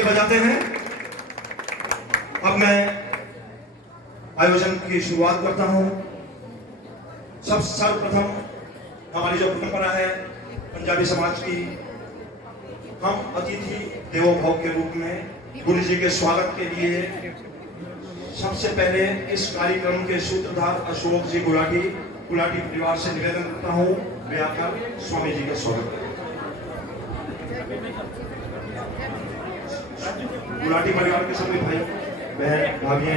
ताली बजाते हैं। अब मैं आयोजन की शुरुआत करता हूं। सर्वप्रथम हमारी जो परंपरा है पंजाबी समाज की, हम अतिथि देवो भव के रूप में गुरु जी के स्वागत के लिए सबसे पहले इस कार्यक्रम के सूत्रधार अशोक जी गुलाटी परिवार से निवेदन करता हूं, वे आकर स्वामी जी का स्वागत करें। गुलाटी परिवार के सभी भाई बहन भाभी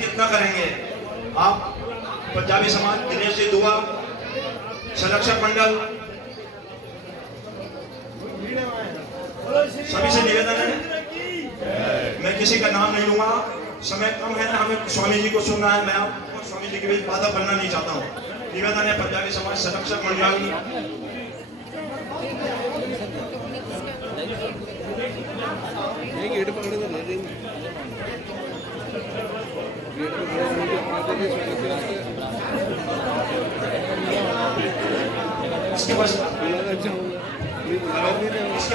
कितना करेंगे आप पंजाबी समाज दिनेश जी दुआ संरक्षक मंडल सभी से निवेदन है, मैं किसी का नाम नहीं लूंगा, समय कम है ना, हमें स्वामी जी को सुनना है। मैं आपको स्वामी जी के बीच बाधा बनना नहीं चाहता हूँ। निवेदन है पंजाबी समाज संरक्षक मंडल इसके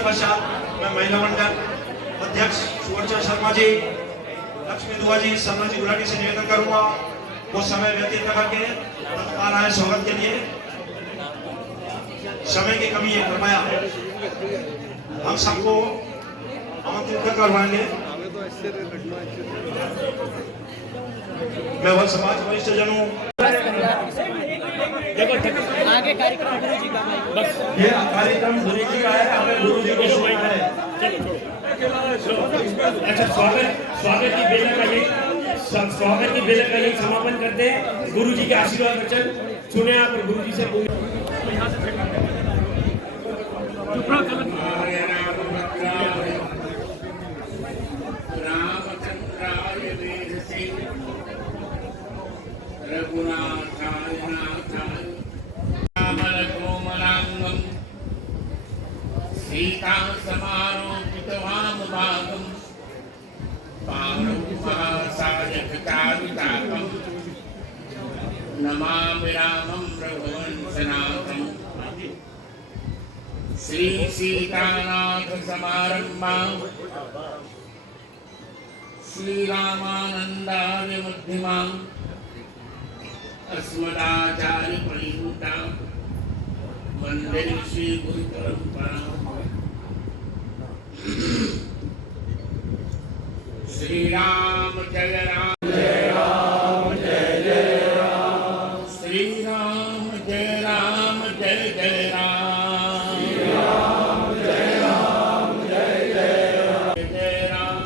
पश्चात मैं महिला मंडल अध्यक्ष सुवर्चा शर्मा जी, लक्ष्मी दुआ जी, सरना जी गुलाटी से निवेदन करूंगा वो समय व्यतीत न करके तत्काल आए स्वागत के लिए। समय की कमी है, कृपया हम सबको आमंत्रित करवाएंगे। मैं वह समाज वरिष्ठ जनों आगे कार्यक्रम गुरु जी का बस ये कार्यक्रम गुरु जी का है, हमें गुरु जी को सुनाना है। अच्छा, स्वागत की बेला का यही समापन करते हैं। गुरु जी के आशीर्वाद वचन सुने आप और गुरु जी से सीता समारोपितवामभागं पावनसायकताविताकं नमामि रामं रघुवंशनाथं। श्री सीतानाथ समारंभां श्रीरामानन्दार्य मध्यमाम् अस्मदाचार्य परिणतां वन्दे श्री गुरु परंपरां। श्री राम जय राम जय राम जय जय राम, श्री राम जय राम जय जय राम, श्री राम जय राम जय जय राम, जय राम,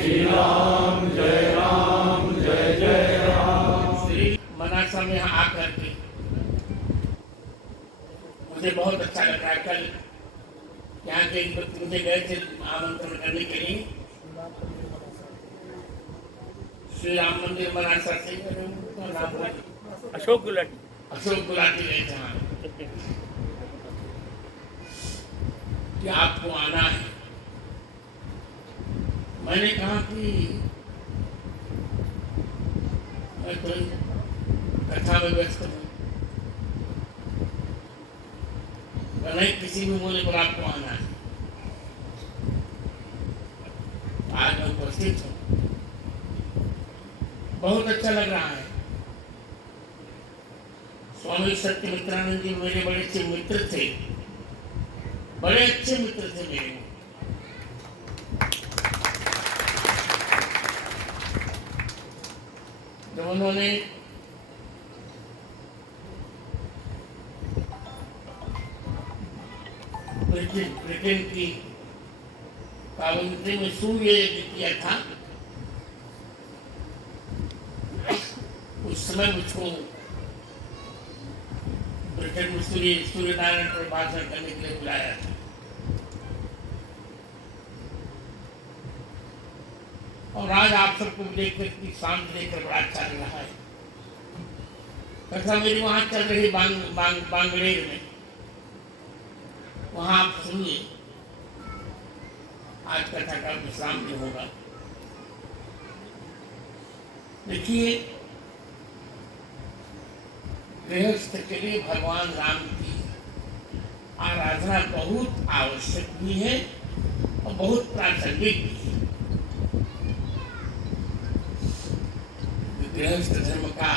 श्री राम जय राम जय जय राम। श्री मनासा में यहाँ आकर के मुझे बहुत अच्छा लग रहा है। कल यहाँ के मुझे गए थे आमंत्रण करने के लिए श्री राम मंदिर मनासा से अशोक गुलाटी गए थे वहाँ कि आपको आना है। मैंने कहा कि मैं कोई कथा में व्यस्त हूँ, नहीं किसी भी मूल्य पर आपको आना है। आज मैं उपस्थित हूँ, बहुत अच्छा लग रहा है। स्वामी सत्यमित्रानंद जी मेरे बड़े अच्छे मित्र थे, बड़े अच्छे मित्र थे मेरे। जब उन्होंने ब्रिटेन की कावंत्री में सूर्य किया था, उस समय मुझको ब्रिटेन में सूर्य नारायण पर भाषण करने के लिए बुलाया था। और आज आप सबको देखकर इतनी शांत देखकर बड़ा अच्छा लग रहा है। कथा मेरी वहां चल रही बांगड़ेर में, वहां आप सुनिए। आज कथा का विश्राम भी होगा। देखिए, गृहस्थ के लिए भगवान राम की आराधना बहुत आवश्यक भी है और बहुत प्रासंगिक भी है। गृहस्थ धर्म का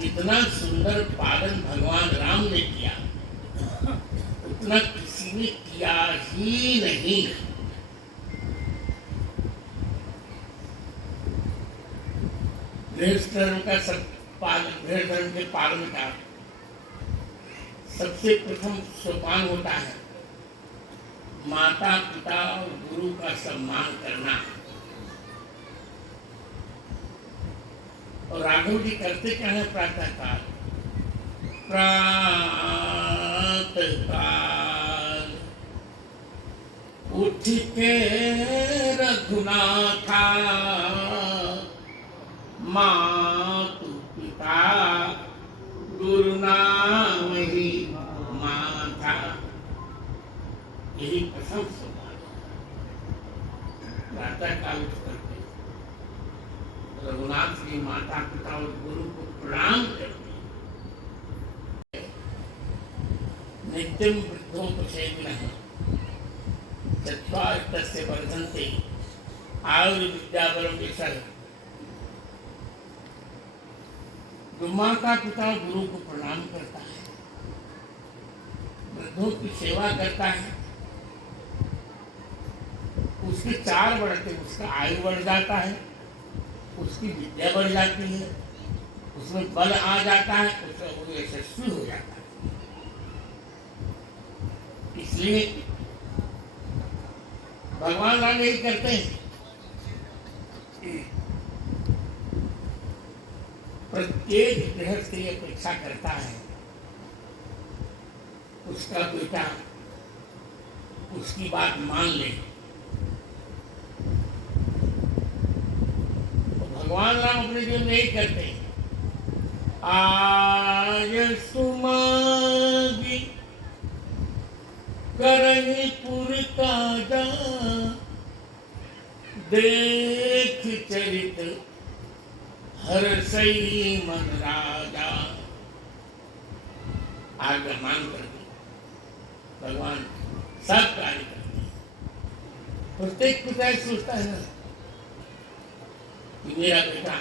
जितना सुंदर पालन भगवान राम ने किया उतना किसी ने किया ही नहीं। गृहस्थ धर्म का गृहस्थ धर्म के पालन का सबसे प्रथम सोपान होता है माता पिता और गुरु का सम्मान करना। और राघव जी करते क्या है? प्रातः काल उठ के रघुनाथा मातु पिता गुरु नाम ही माता। यही प्रथम सोपान प्रातः काल उठ करके रघुनाथ की माता पिता और गुरु को प्रणाम करते नित्यम वृद्धोपसेविनः चत्वारस्तस्य वर्धन्ते आयुर्विद्याबलं यशः। जो माता पिता और गुरु को प्रणाम करता है, वृद्धों की सेवा करता है, उसके 4 बढ़ते, उसका आयु बढ़ जाता है, उसकी विद्या बढ़ जाती है, उसमें बल आ जाता है, उसका वो यशस्वी हो जाता है। इसलिए भगवान राम यही करते हैं। प्रत्येक गृहस्थ ये अपेक्षा करता है उसका बेटा उसकी बात मान ले। भगवान राम अपने जीवन में यही करते हैं। आय सुमागी करहि पुर काजा देख चरित हर्षई मन राजा। आगमन करते भगवान सब कार्य करते हैं। प्रत्येक पिता सोचता है ना कि मेरा बेटा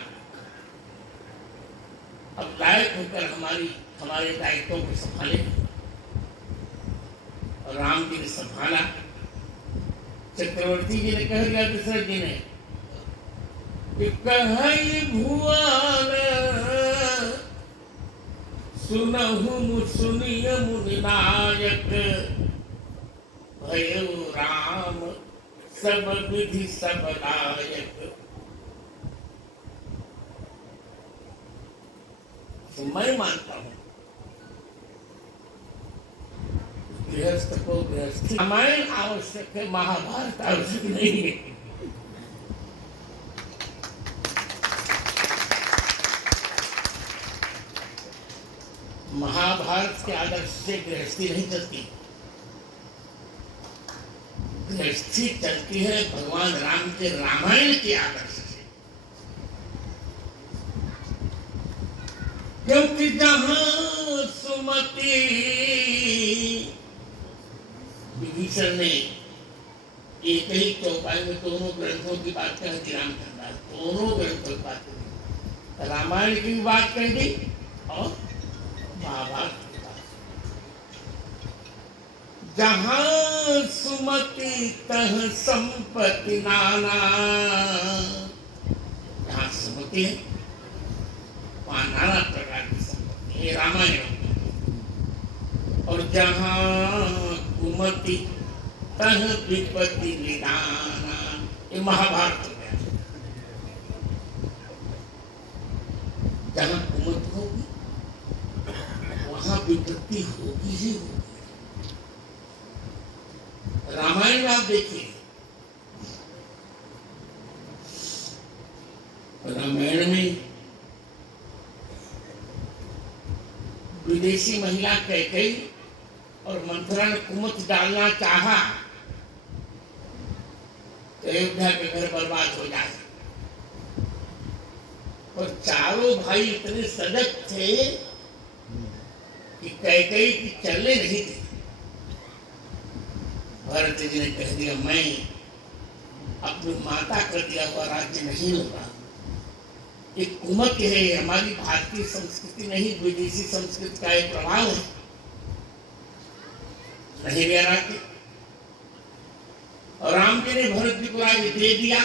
अब लायक होकर हमारे दायित्वों को संभाले। और राम जी ने संभाला। चक्रवर्ती जी ने कह दिया दशरथ जी ने कि कहई भुवन सुनहु सुनिय मुनि नायक भयो राम सब विधि सब लायक। मैं मानता हूं गृहस्थ को गृहस्थी रामायण आवश्यक है, महाभारत आवश्यक नहीं है। महाभारत के आदर्श से गृहस्थी नहीं चलती। गृहस्थी चलती है भगवान राम के रामायण के आदर्श से। क्योंकि जहां सुमति विभीषण ने एक ही चौपाई में दोनों ग्रंथों की बात कह दी। रामचंद्र दोनों ग्रंथों की बात कह दी, रामायण की भी बात कह दी और महाभारत की बात। जहां सुमति तह संपत्ति नाना। जहां सुमति है वहां नाना प्रकार की संपत्ति, ये रामायण। और जहां कुमति तह विपत्ति निदाना, ये महाभारत हो गया। जहां कुमति होगी वहां विपत्ति होगी ही होगी। रामायण में आप देखिए, रामायण में विदेशी महिला कैकेयी और मंथरा ने कुमत डालना चाहा तो अयोध्या के घर बर्बाद हो जाए। और चारों भाई इतने सजग थे कि कैकेयी की चलने नहीं थे। भरत जी ने कह दिया, मैं अपनी माता का दिया हुआ राज्य नहीं लूंगा। एक कुमत है, हमारी भारतीय संस्कृति नहीं, विदेशी संस्कृति का एक प्रभाव है। नहीं लिया राज्य। और राम जी ने भरत जी को राज्य दे दिया।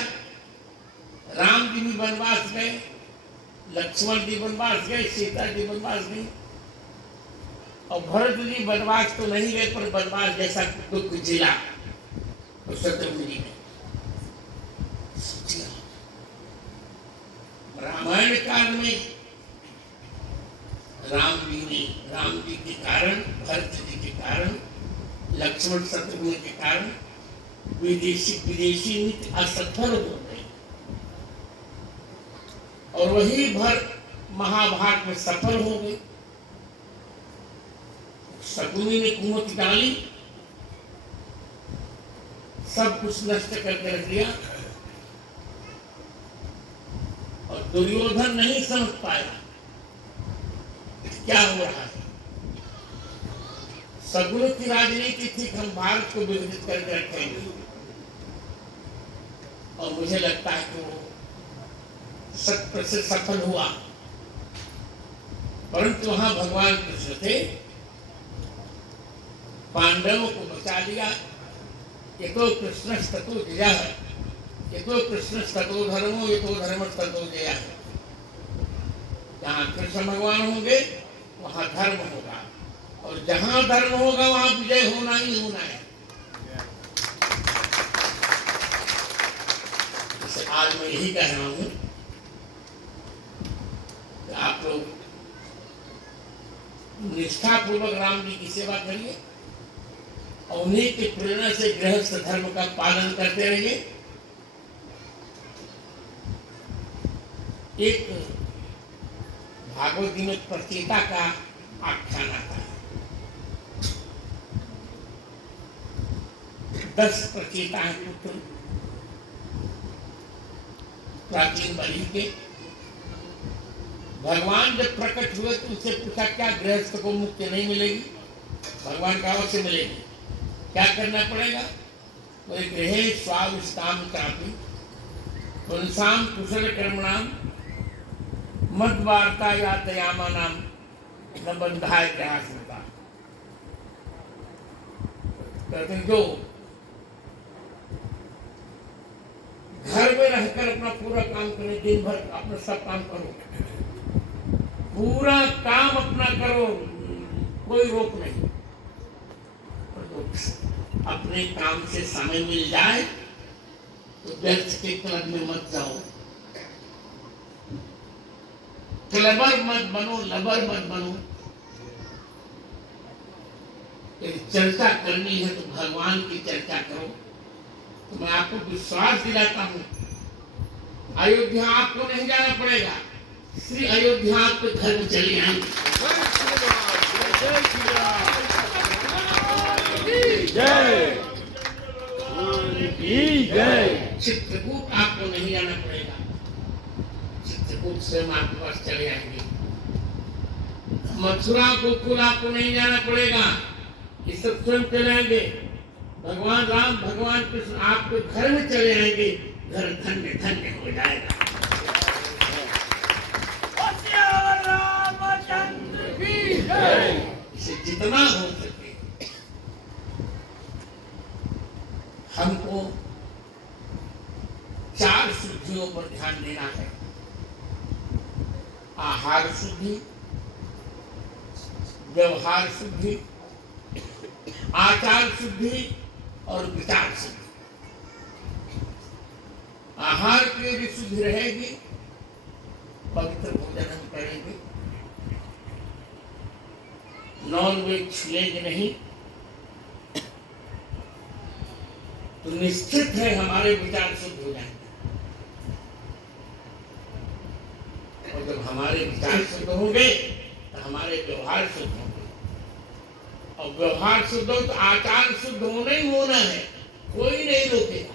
राम जी भी वनवास गए, लक्ष्मण जी वनवास गए, सीता जी वनवास गई। और भरत जी वनवास तो नहीं गए, पर वनवास जैसा दुख झेला तो शत्रुघ्न जी ने। रामायण काल में राम जी के कारण, भरत जी के कारण, लक्ष्मण शत्रुघ्न के कारण विदेशी नीति असफल हो गई। और वही भरत महाभारत में सफल हो गई। शकुनी ने कुमत डाली, सब कुछ नष्ट करके रख दिया। और दुर्योधन नहीं समझ पाया क्या हो रहा है। शकुनी की राजनीति थी कि हम भारत को विभाजित करके रखेंगे। और मुझे लगता है कि वो 100% सफल हुआ। परंतु वहां भगवान कृष्ण थे, पांडवों को बचा लिया। यतो कृष्ण ततो जयः, यतो कृष्ण ततो धर्मो, यतो धर्म ततो जयः। जहां कृष्ण भगवान होंगे वहां धर्म होगा, और जहां धर्म होगा वहां विजय होना ही होना है। आज मैं यही कह रहा हूं कि आप लोग निष्ठापूर्वक राम जी की सेवा करिए और उन्हीं की प्रेरणा से गृहस्थ धर्म का पालन करते रहिए। एक भागवत में प्रचेता का आख्यान आता है। 10 प्रचेता है पुत्र प्राचीन बलि के। भगवान जब प्रकट हुए तो उनसे पूछा, क्या गृहस्थ को मुक्ति नहीं मिलेगी? भगवान का अवश्य मिलेगी। क्या करना पड़ेगा? बोले, गृहे स्वाविष्टाम चापि पुंसाम कुशल कर्मणाम मद्वार्ता यातयामानाम न बंधाय ग्रहास्मृता। कहते हैं, जो घर में रहकर अपना पूरा काम करें, दिन भर अपना सब काम करो, पूरा काम अपना करो, कोई रोक नहीं। अपने काम से समय मिल जाए तो व्यर्थ के क्लब में मत जाओ। क्लबर मत बनो, लबर मत बनो। चर्चा करनी है तो भगवान की चर्चा करो। तो मैं आपको विश्वास दिलाता हूं, अयोध्या आपको नहीं जाना पड़ेगा, श्री अयोध्या आपके घर में चले आएंगे। चित्रकूट आपको नहीं जाना पड़ेगा, चित्रकूट स्वयं आपके पास चले आएंगे। मथुरा गोकुल आपको नहीं जाना पड़ेगा, ये सब स्वयं चले आएंगे। भगवान राम, भगवान कृष्ण आपके घर में चले आएंगे, घर धन्य धन्य हो जाएगा। इसे जितना हो सके हमको 4 शुद्धियों पर ध्यान देना है। आहार शुद्धि, व्यवहार शुद्धि, आचार शुद्धि और विचार शुद्धि। आहार की यदि शुद्धि रहेगी, पवित्र भोजन हम करेंगे, नॉन वेज छुएंगे नहीं, तो निश्चित है हमारे विचार शुद्ध हो जाएंगे। और जब हमारे विचार शुद्ध होंगे तो हमारे व्यवहार शुद्ध होंगे, और व्यवहार शुद्ध हो तो आचार शुद्ध होना ही होना है, कोई नहीं रोकेगा।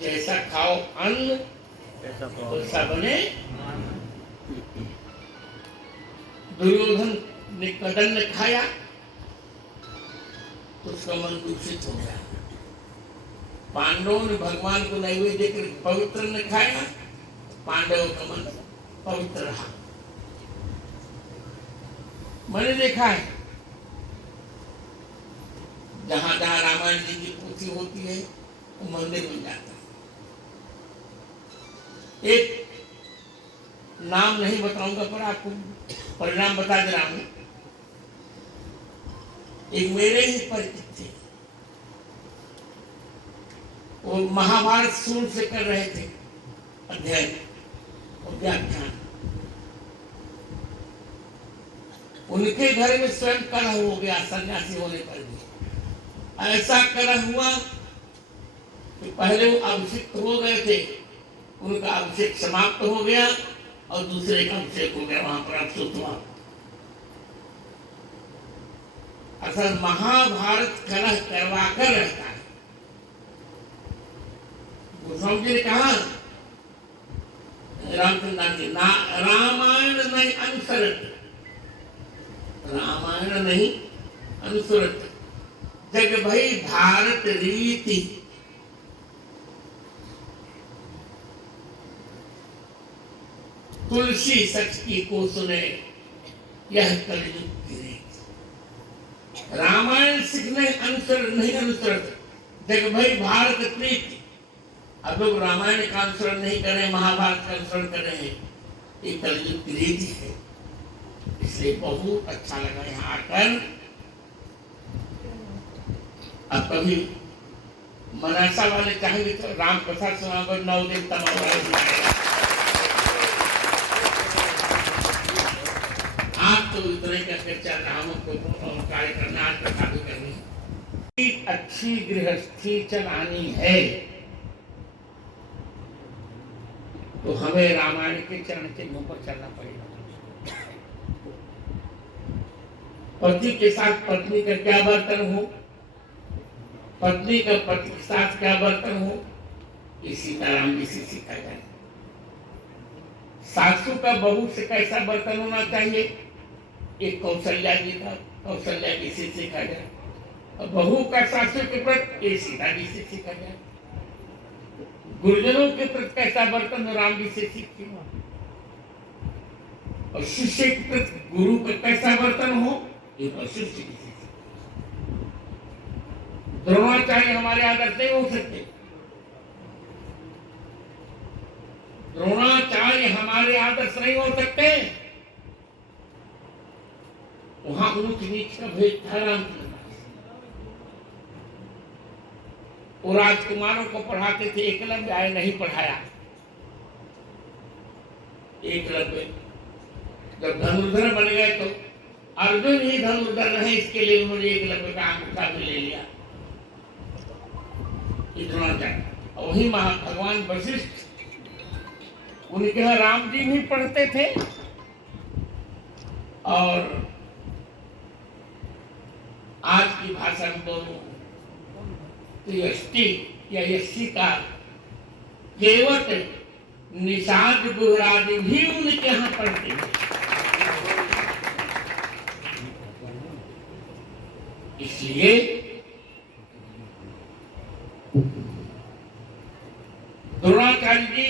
जैसा खाओ अन्न वैसा बने। दुर्योधन ने कदन खाया, तो उसका मन दूषित हो गया। पांडवों ने भगवान को नैवेद्य देकर पवित्र न खाया, पांडवों का मन पवित्र रहा। मैंने देखा है जहां जहां रामायण जी की पोथी होती है वो मंदिर बन जाता है। एक नाम नहीं बताऊंगा पर आपको परिणाम बता दे रहा हूं। एक मेरे ही परिचित थे, वो महाभारत शुरू से कर रहे थे अध्ययन और व्याख्यान। उनके घर में स्वयं कलह हो गया सन्यासी होने पर भी। ऐसा कलह हुआ कि पहले वो अभिषिक्त हो गए थे, उनका अभिषेक समाप्त हो गया और दूसरे का अभिषेक हो गया, वहां पर अभिषेक हुआ। असल महाभारत कलह करवा कर रहता है। गोस्वामी जी ने कहा रामचंद्र जी रामायण नहीं अनुसरत, रामायण नहीं अनुसरत जग भई भारत रीति। तुलसी सच की को सुने यह कलयुग की रीति। रामायण सीखने अनुसरण नहीं अनुसरत जग भई भारत प्रीति। अब लोग रामायण का अनुसरण नहीं कर रहे, महाभारत का अनुसरण कर रहे हैं, ये कलयुग की रीति है। इसलिए बहुत अच्छा लगा यहाँ आकर। अब कभी मनासा वाले चाहेंगे तो राम कथा सुनाकर 9 दिन तमाम। आप तो इतने करके चल रहा हूँ, कार्य करना, आज कथा भी करनी। अच्छी गृहस्थी चलानी है तो हमें रामायण के चरण चिन्हों पर चलना पड़ेगा। पति के साथ पत्नी का क्या बर्तन हो, पत्नी का पति के साथ क्या बर्तन हो, ये सीताराम जी से सीखा जाए। सासू का बहू से कैसा बर्तन होना चाहिए, एक कौशल्या जी से सीखा जाए। और बहू का सासू के प्रति ये सीता जी से सीखा जाए। गुरुजनों के प्रति कैसा बर्तन हो, राम जी से सीखे। और शिष्य के प्रति गुरु का कैसा बर्तन हो, ये शिष्य जी से। द्रोणाचार्य हमारे आदर्श नहीं हो सकते, द्रोणाचार्य हमारे आदर्श नहीं हो सकते। वहां ऊंच नीच का भेद था रामचंद्र। वो राजकुमारों को पढ़ाते थे, एकलव्य आए नहीं पढ़ाया। एकलव्य जब धनुर्धर बन गए तो अर्जुन ही धनुर्धर रहे, इसके लिए उन्होंने एकलव्य का अंगूठा भी ले लिया। इतना जाए। और वही भगवान वशिष्ठ, उनके यहाँ राम जी भी पढ़ते थे और आज की भाषा में बोलूं तो यष्टि या यष्टि का केवट निषाद गुहरादि भी उनके यहाँ पढ़ते थे। इसलिए द्रोणाचार्य जी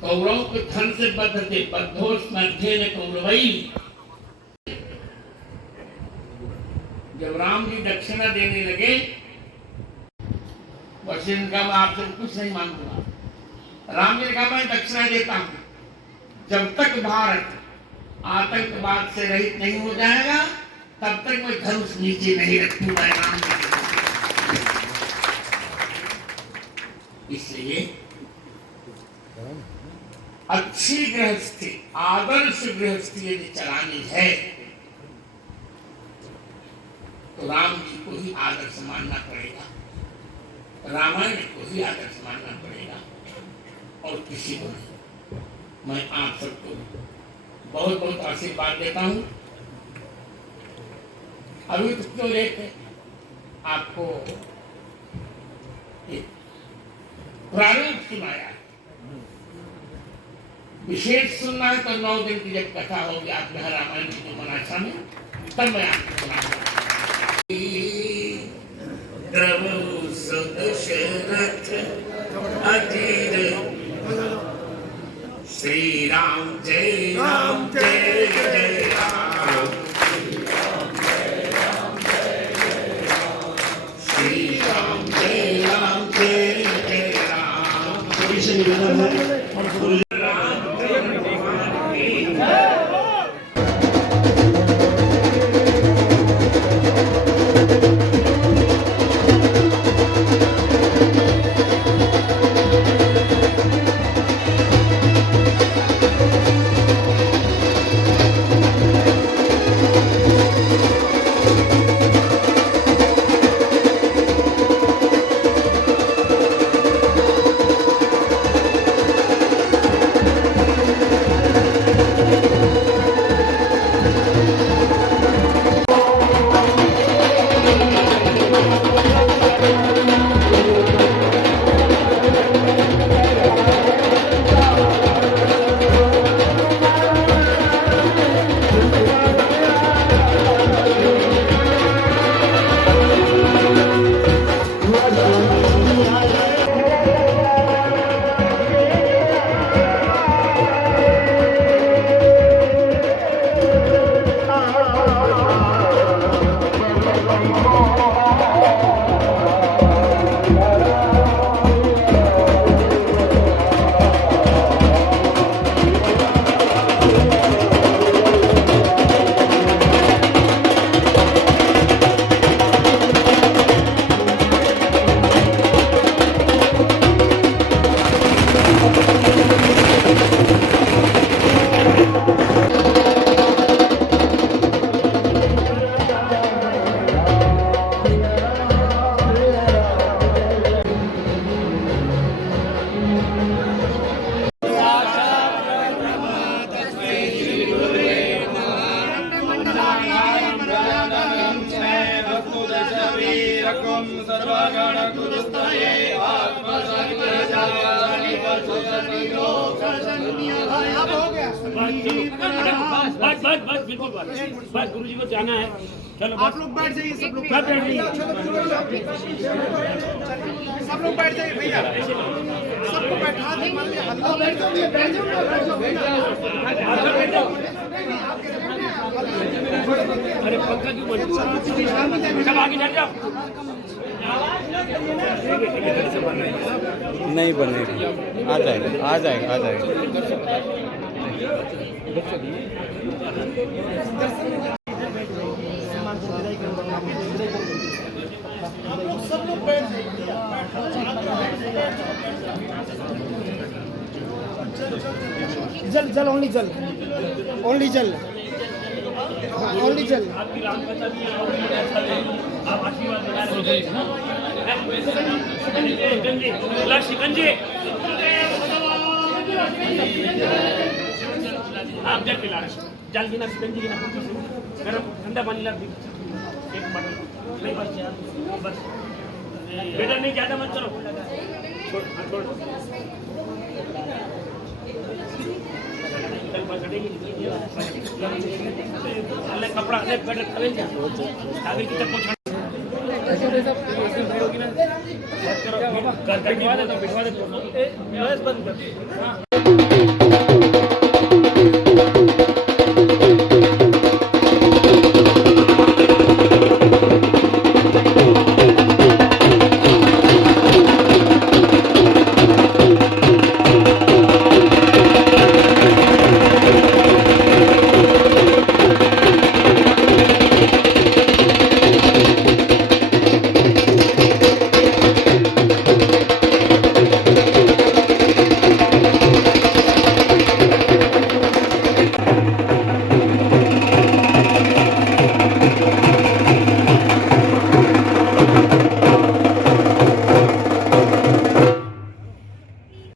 कौरवों के धन से बद्ध थे। बद्धोस्मर्थेन कौरवै। जब राम जी दक्षिणा देने लगे, वशिष्ठ का मैं आपसे कुछ नहीं मांगूंगा। राम जी ने कहा मैं दक्षिणा देता हूं, जब तक भारत आतंकवाद से रहित नहीं हो जाएगा तब तक मैं धनुष नीचे नहीं रखूंगा। राम जी इसलिए अच्छी गृहस्थी, आदर्श गृहस्थी यदि चलानी है तो राम जी को ही आदर्श मानना पड़ेगा, रामायण को ही आदर्श मानना पड़ेगा और किसी को नहीं। मैं आप सबको बहुत बहुत आशीर्वाद देता हूं। अभी तो क्यों लेट है, आपको एक प्रारूप सुनाया। विशेष सुनना है तो 9 दिन की जब कथा होगी आपके यहाँ रामायण की मनासा में, तब मैं आपको सुनाऊंगा। प्रभु सुदशरथ अधीर श्री राम जय जय राम। श्री राम जय राम। सभी से निवेदन है गुरु बस बिल्कुल बस गुरुजी को जाना है। चलो आप लोग बैठ जाइए, सब लोग बैठ जाइए, सब लोग बैठ जाइए भैया, सबको बैठा दे, बैठ जाओ, बैठ जाओ। अरे पक्का क्यों बन सब आगे चल जाओ। नहीं बनेगी, आ जाएगा आ जाएगा आ जाएगा। सब लोग बैठ जाइए, जल जल ओनली जल, ओनली जल, ओनली जल। आपकी रामकथा भी आप आशीर्वाद बना रहे हैं। शिकंजी आप जल पिला रहे, जल गिना शिकंजी गिना गरम ठंडा पानी ला एक बॉटल नहीं बस यार बस बेटा नहीं ज्यादा मत करो छोड़ छोड़ कपड़ा आगे की तक बिठवा दे बंद कर।